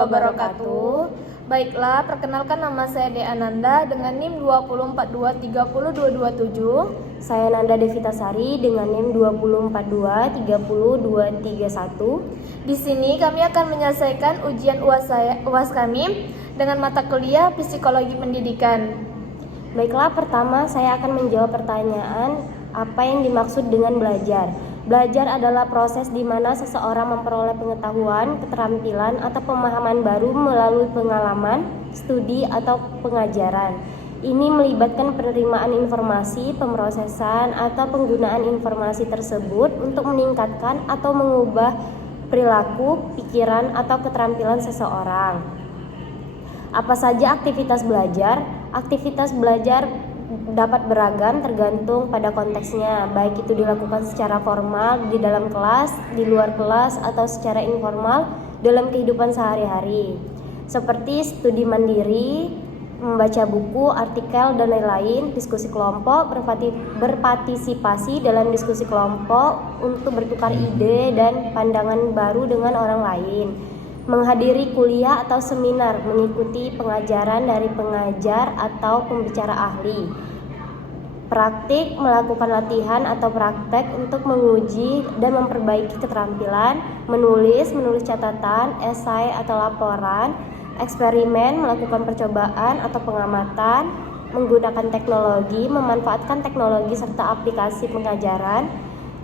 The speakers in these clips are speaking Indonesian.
wabarakatuh. Baiklah, perkenalkan nama saya De Ananda dengan NIM 2042302227. Saya Nanda Devitasari dengan NIM 2042302231. Di sini kami akan menyelesaikan ujian UAS kami dengan mata kuliah Psikologi Pendidikan. Baiklah, pertama saya akan menjawab pertanyaan apa yang dimaksud dengan belajar. Belajar adalah proses di mana seseorang memperoleh pengetahuan, keterampilan, atau pemahaman baru melalui pengalaman, studi, atau pengajaran. Ini melibatkan penerimaan informasi, pemrosesan, atau penggunaan informasi tersebut untuk meningkatkan atau mengubah perilaku, pikiran, atau keterampilan seseorang. Apa saja aktivitas belajar? Aktivitas belajar dapat beragam tergantung pada konteksnya, baik itu dilakukan secara formal di dalam kelas, di luar kelas, atau secara informal dalam kehidupan sehari-hari, seperti studi mandiri, membaca buku, artikel, dan lain-lain, diskusi kelompok, berpartisipasi dalam diskusi kelompok untuk bertukar ide dan pandangan baru dengan orang lain, menghadiri kuliah atau seminar, mengikuti pengajaran dari pengajar atau pembicara ahli, praktik, melakukan latihan atau praktek untuk menguji dan memperbaiki keterampilan, menulis catatan, esai atau laporan, eksperimen, melakukan percobaan atau pengamatan, menggunakan teknologi, memanfaatkan teknologi serta aplikasi pengajaran,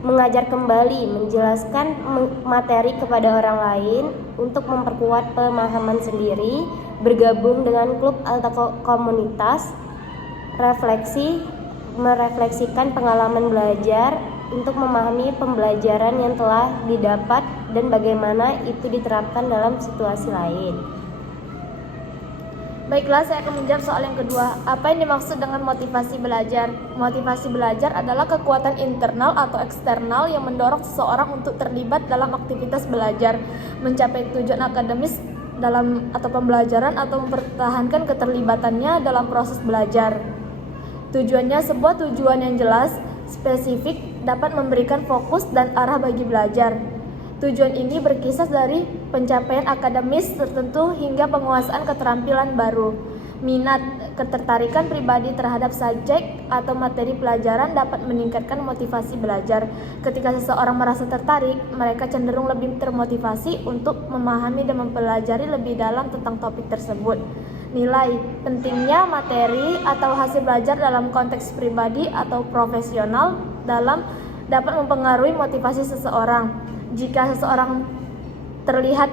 mengajar kembali, menjelaskan materi kepada orang lain untuk memperkuat pemahaman sendiri, bergabung dengan klub atau komunitas, merefleksikan pengalaman belajar untuk memahami pembelajaran yang telah didapat dan bagaimana itu diterapkan dalam situasi lain. Baiklah, saya akan menjawab soal yang kedua. Apa yang dimaksud dengan motivasi belajar? Motivasi belajar adalah kekuatan internal atau eksternal yang mendorong seseorang untuk terlibat dalam aktivitas belajar, mencapai tujuan akademis dalam atau pembelajaran, atau mempertahankan keterlibatannya dalam proses belajar. Tujuannya sebuah tujuan yang jelas, spesifik, dapat memberikan fokus dan arah bagi belajar. Tujuan ini berkisar dari pencapaian akademis tertentu hingga penguasaan keterampilan baru. Minat, ketertarikan pribadi terhadap subjek atau materi pelajaran dapat meningkatkan motivasi belajar. Ketika seseorang merasa tertarik, mereka cenderung lebih termotivasi untuk memahami dan mempelajari lebih dalam tentang topik tersebut. Nilai, pentingnya materi atau hasil belajar dalam konteks pribadi atau profesional dapat mempengaruhi motivasi seseorang. Jika seseorang terlihat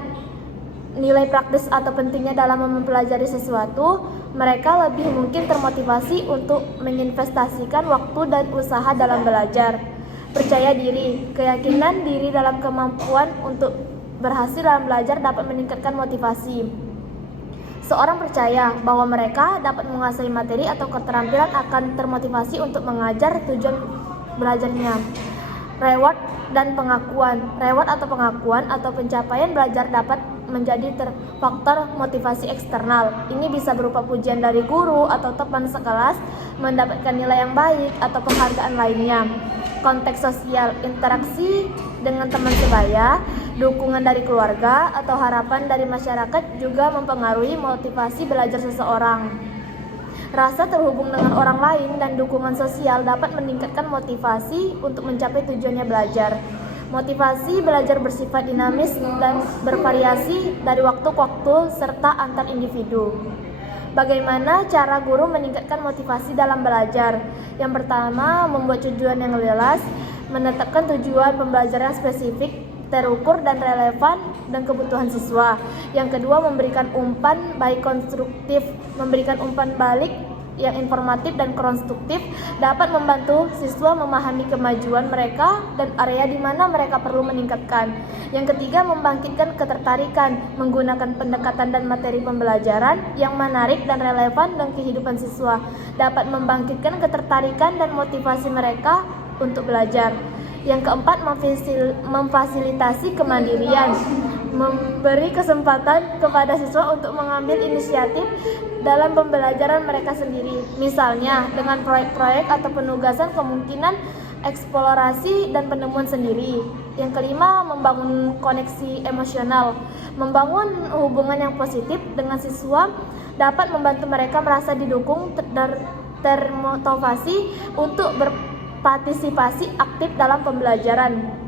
nilai praktis atau pentingnya dalam mempelajari sesuatu, mereka lebih mungkin termotivasi untuk menginvestasikan waktu dan usaha dalam belajar. Percaya diri, keyakinan diri dalam kemampuan untuk berhasil dalam belajar dapat meningkatkan motivasi. Seorang percaya bahwa mereka dapat menguasai materi atau keterampilan akan termotivasi untuk mengajar tujuan belajarnya. Reward dan pengakuan. Reward atau pengakuan atau pencapaian belajar dapat menjadi faktor motivasi eksternal. Ini bisa berupa pujian dari guru atau teman sekelas, mendapatkan nilai yang baik, atau penghargaan lainnya. Konteks sosial, interaksi dengan teman sebaya, dukungan dari keluarga, atau harapan dari masyarakat juga mempengaruhi motivasi belajar seseorang. Rasa terhubung dengan orang lain dan dukungan sosial dapat meningkatkan motivasi untuk mencapai tujuannya belajar. Motivasi belajar bersifat dinamis dan bervariasi dari waktu ke waktu serta antar individu. Bagaimana cara guru meningkatkan motivasi dalam belajar? Yang pertama, membuat tujuan yang jelas, menetapkan tujuan pembelajaran spesifik, terukur dan relevan dan kebutuhan siswa. Yang kedua, memberikan umpan baik konstruktif, memberikan umpan balik yang informatif dan konstruktif dapat membantu siswa memahami kemajuan mereka dan area di mana mereka perlu meningkatkan. Yang ketiga, membangkitkan ketertarikan, menggunakan pendekatan dan materi pembelajaran yang menarik dan relevan dan kehidupan siswa dapat membangkitkan ketertarikan dan motivasi mereka untuk belajar. Yang keempat, memfasilitasi kemandirian, memberi kesempatan kepada siswa untuk mengambil inisiatif dalam pembelajaran mereka sendiri. Misalnya, dengan proyek-proyek atau penugasan kemungkinan eksplorasi dan penemuan sendiri. Yang kelima, membangun koneksi emosional. Membangun hubungan yang positif dengan siswa dapat membantu mereka merasa didukung dan termotivasi untuk berpartisipasi aktif dalam pembelajaran.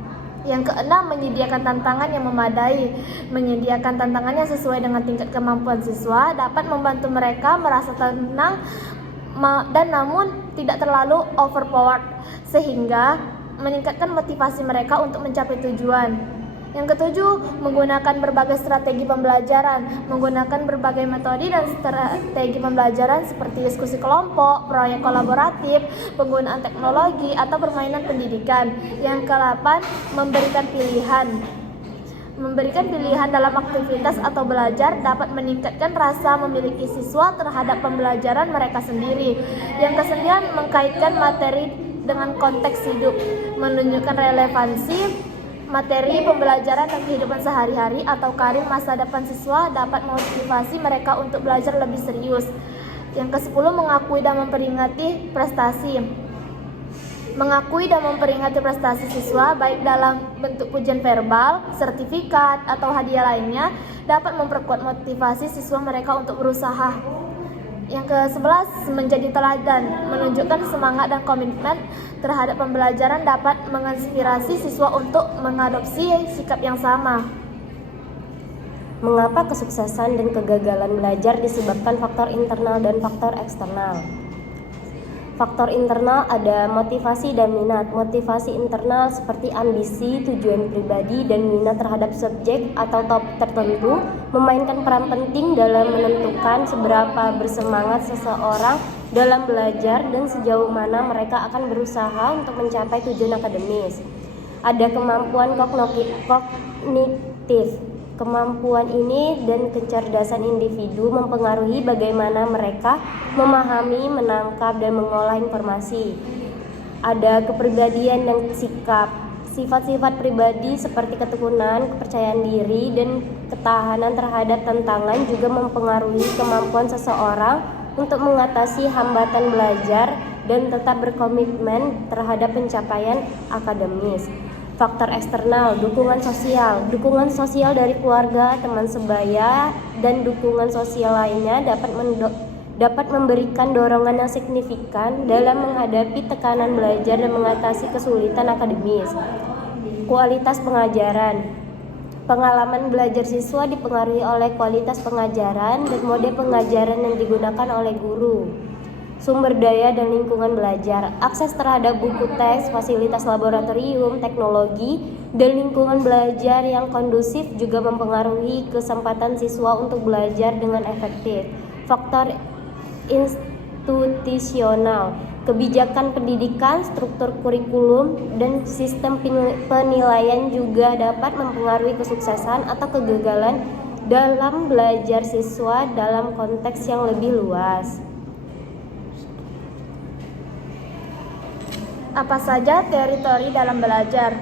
Yang keenam, menyediakan tantangan yang memadai. Menyediakan tantangan yang sesuai dengan tingkat kemampuan siswa dapat membantu mereka merasa tenang dan namun tidak terlalu overpowered, sehingga meningkatkan motivasi mereka untuk mencapai tujuan. Yang ketujuh, menggunakan berbagai strategi pembelajaran. Menggunakan berbagai metode dan strategi pembelajaran seperti diskusi kelompok, proyek kolaboratif, penggunaan teknologi, atau permainan pendidikan. Yang kedelapan, memberikan pilihan. Memberikan pilihan dalam aktivitas atau belajar dapat meningkatkan rasa memiliki siswa terhadap pembelajaran mereka sendiri. Yang kesembilan, mengkaitkan materi dengan konteks hidup. Menunjukkan relevansi materi pembelajaran dan kehidupan sehari-hari atau karir masa depan siswa dapat memotivasi mereka untuk belajar lebih serius. Yang ke-10, mengakui dan memperingati prestasi. Mengakui dan memperingati prestasi siswa baik dalam bentuk pujian verbal, sertifikat, atau hadiah lainnya dapat memperkuat motivasi siswa mereka untuk berusaha. Yang ke-11, menjadi teladan. Menunjukkan semangat dan komitmen terhadap pembelajaran dapat menginspirasi siswa untuk mengadopsi sikap yang sama. Mengapa kesuksesan dan kegagalan belajar disebabkan faktor internal dan faktor eksternal? Faktor internal ada motivasi dan minat. Motivasi internal seperti ambisi, tujuan pribadi, dan minat terhadap subjek atau topik tertentu memainkan peran penting dalam menentukan seberapa bersemangat seseorang dalam belajar dan sejauh mana mereka akan berusaha untuk mencapai tujuan akademis. Ada kemampuan kognitif. Kemampuan ini dan kecerdasan individu mempengaruhi bagaimana mereka memahami, menangkap, dan mengolah informasi. Ada kepribadian dan sikap. Sifat-sifat pribadi seperti ketekunan, kepercayaan diri, dan ketahanan terhadap tantangan juga mempengaruhi kemampuan seseorang untuk mengatasi hambatan belajar dan tetap berkomitmen terhadap pencapaian akademis. Faktor eksternal, dukungan sosial. Dukungan sosial dari keluarga, teman sebaya, dan dukungan sosial lainnya dapat memberikan dorongan yang signifikan dalam menghadapi tekanan belajar dan mengatasi kesulitan akademis. Kualitas pengajaran. Pengalaman belajar siswa dipengaruhi oleh kualitas pengajaran dan mode pengajaran yang digunakan oleh guru. Sumber daya dan lingkungan belajar. Akses terhadap buku teks, fasilitas laboratorium, teknologi, dan lingkungan belajar yang kondusif juga mempengaruhi kesempatan siswa untuk belajar dengan efektif. Faktor institusional. Kebijakan pendidikan, struktur kurikulum, dan sistem penilaian juga dapat mempengaruhi kesuksesan atau kegagalan dalam belajar siswa dalam konteks yang lebih luas. Apa saja teori-teori dalam belajar?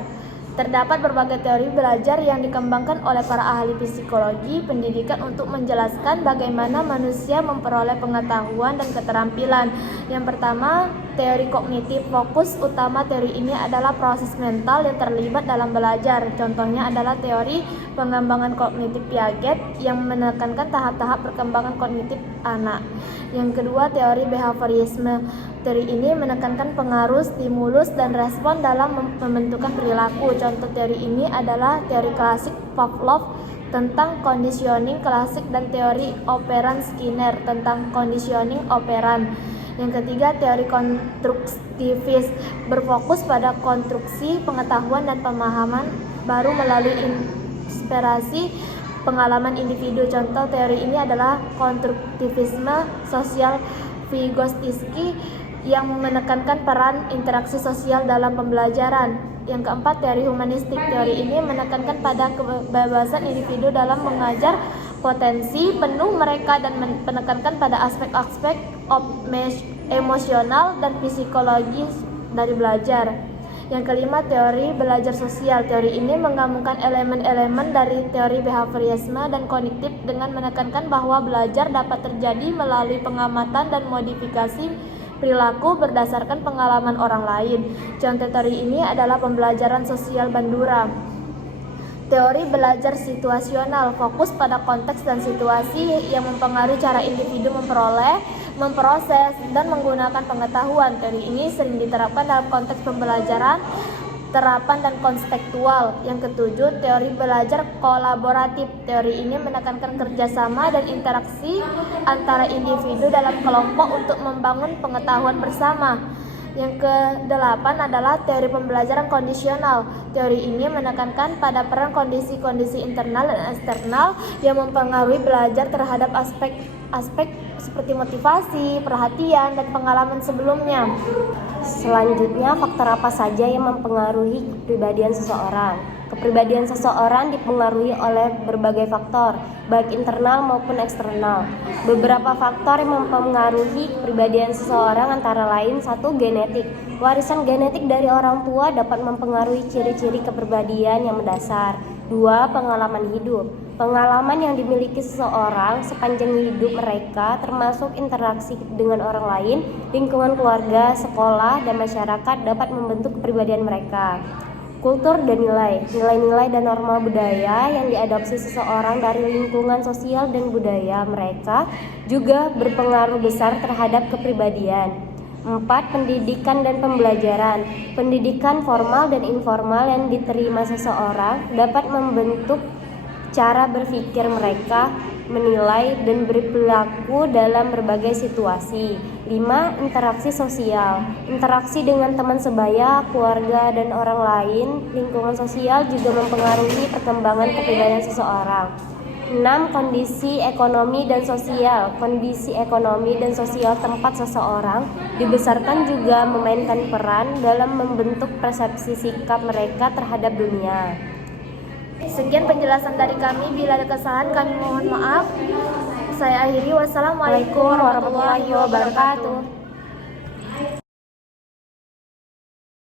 Terdapat berbagai teori belajar yang dikembangkan oleh para ahli psikologi pendidikan untuk menjelaskan bagaimana manusia memperoleh pengetahuan dan keterampilan. Yang pertama, teori kognitif. Fokus utama teori ini adalah proses mental yang terlibat dalam belajar. Contohnya adalah teori pengembangan kognitif Piaget yang menekankan tahap-tahap perkembangan kognitif anak. Yang kedua, teori behaviorisme. Teori ini menekankan pengaruh, stimulus, dan respon dalam pembentukan perilaku. Contoh teori ini adalah teori klasik Pavlov tentang conditioning klasik dan teori operan Skinner tentang conditioning operan. Yang ketiga, teori konstruktivis berfokus pada konstruksi pengetahuan dan pemahaman baru melalui inspirasi pengalaman individu. Contoh teori ini adalah konstruktivisme sosial Vygotsky yang menekankan peran interaksi sosial dalam pembelajaran. Yang keempat, teori humanistik. Teori ini menekankan pada kebebasan individu dalam mengajar potensi penuh mereka dan menekankan pada aspek-aspek emosional dan psikologis dari belajar. Yang kelima, teori belajar sosial. Teori ini menggabungkan elemen-elemen dari teori behaviorisme dan kognitif dengan menekankan bahwa belajar dapat terjadi melalui pengamatan dan modifikasi perilaku berdasarkan pengalaman orang lain. Contoh teori ini adalah pembelajaran sosial Bandura. Teori belajar situasional fokus pada konteks dan situasi yang mempengaruhi cara individu memperoleh, memproses, dan menggunakan pengetahuan. Teori ini sering diterapkan dalam konteks pembelajaran, terapan, dan konstekstual. Yang ketujuh, teori belajar kolaboratif. Teori ini menekankan kerjasama dan interaksi antara individu dalam kelompok untuk membangun pengetahuan bersama. Yang kedelapan adalah teori pembelajaran kondisional. Teori ini menekankan pada peran kondisi-kondisi internal dan eksternal yang mempengaruhi belajar terhadap aspek seperti motivasi, perhatian, dan pengalaman sebelumnya. Selanjutnya, faktor apa saja yang mempengaruhi kepribadian seseorang? Kepribadian seseorang dipengaruhi oleh berbagai faktor, baik internal maupun eksternal. Beberapa faktor yang mempengaruhi kepribadian seseorang antara lain: 1. Genetik. Warisan genetik dari orang tua dapat mempengaruhi ciri-ciri kepribadian yang mendasar. 2. Pengalaman hidup. Pengalaman yang dimiliki seseorang sepanjang hidup mereka, termasuk interaksi dengan orang lain, lingkungan keluarga, sekolah, dan masyarakat, dapat membentuk kepribadian mereka. Kultur dan nilai. Nilai-nilai dan norma budaya yang diadopsi seseorang dari lingkungan sosial dan budaya mereka juga berpengaruh besar terhadap kepribadian. 4. Pendidikan dan pembelajaran. Pendidikan formal dan informal yang diterima seseorang dapat membentuk cara berpikir mereka, menilai, dan berperilaku dalam berbagai situasi. 5. Interaksi sosial. Interaksi dengan teman sebaya, keluarga, dan orang lain, lingkungan sosial juga mempengaruhi perkembangan kepribadian seseorang. 6. Kondisi ekonomi dan sosial. Kondisi ekonomi dan sosial tempat seseorang dibesarkan juga memainkan peran dalam membentuk persepsi sikap mereka terhadap dunia. Sekian penjelasan dari kami. Bila ada kesalahan kami mohon maaf. Saya akhiri. Wassalamualaikum warahmatullahi wabarakatuh.